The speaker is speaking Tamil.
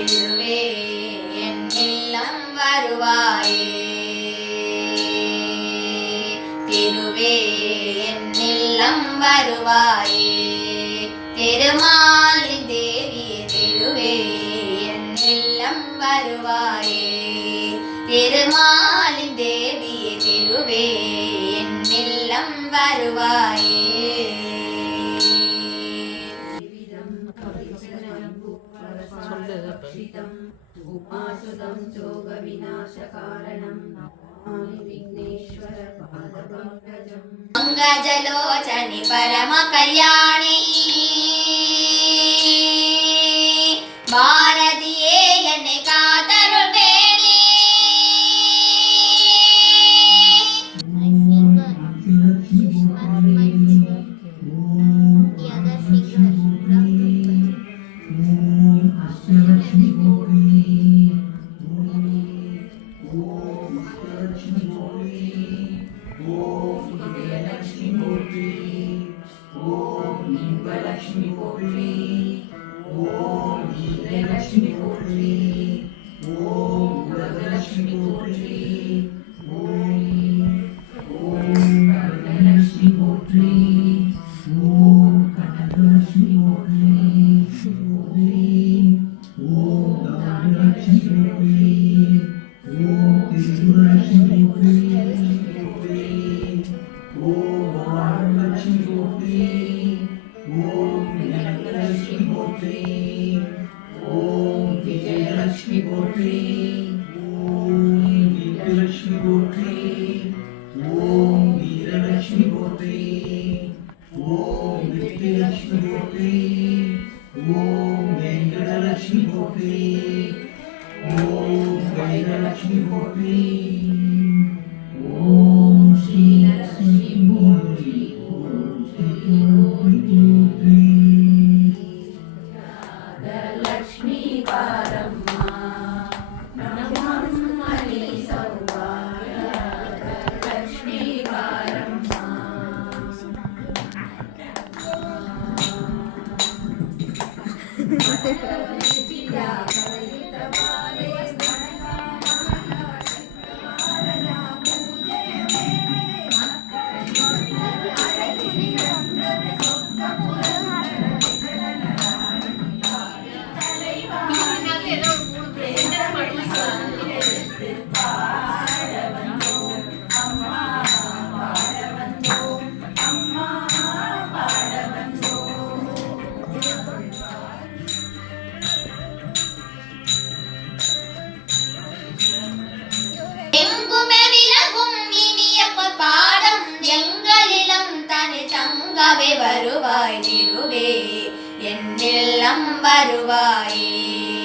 திருவே என் இல்லம் வருவாயே திருவே என் இல்லம் வருவாயே திருமாலின் தேவி திருவே என் இல்லம் வருவாயே திருமாலின் தேவி திருவே என் இல்லம் வருவாயே उपासुदं जोग विनाशकारणं नमामि विघ्नेश्वर पादपङ्कजं पंकजलोचनि परम कल्याणी भारतीये என்னை காத்தருள் வேணி लक्ष्मी पोट्री ओम लक्ष्मी पोट्री ओम लक्ष्मी पोट्री ओम लक्ष्मी पोट्री ओम लक्ष्मी पोट्री ओम लक्ष्मी पोट्री ओम लक्ष्मी पोट्री ओम लक्ष्मी पोट्री ओम विजयलक्ष्मी पोट्री ओम विजयलक्ष्मी पोट्री ओम वीरलक्ष्मी पोट्री ओम विजयलक्ष्मी पोट्री ओम वेंकटलक्ष्मी पोट्री ओम वैरलक्ष्मी पोट्री ओम श्री लक्ष्मी पोट्री ओम श्री पोट्री लक्ष्मी पारम्मा नमः सौभाग्य लक्ष्मी पारम्मा வருவாய் திருவே என் இல்லம் வருவாயே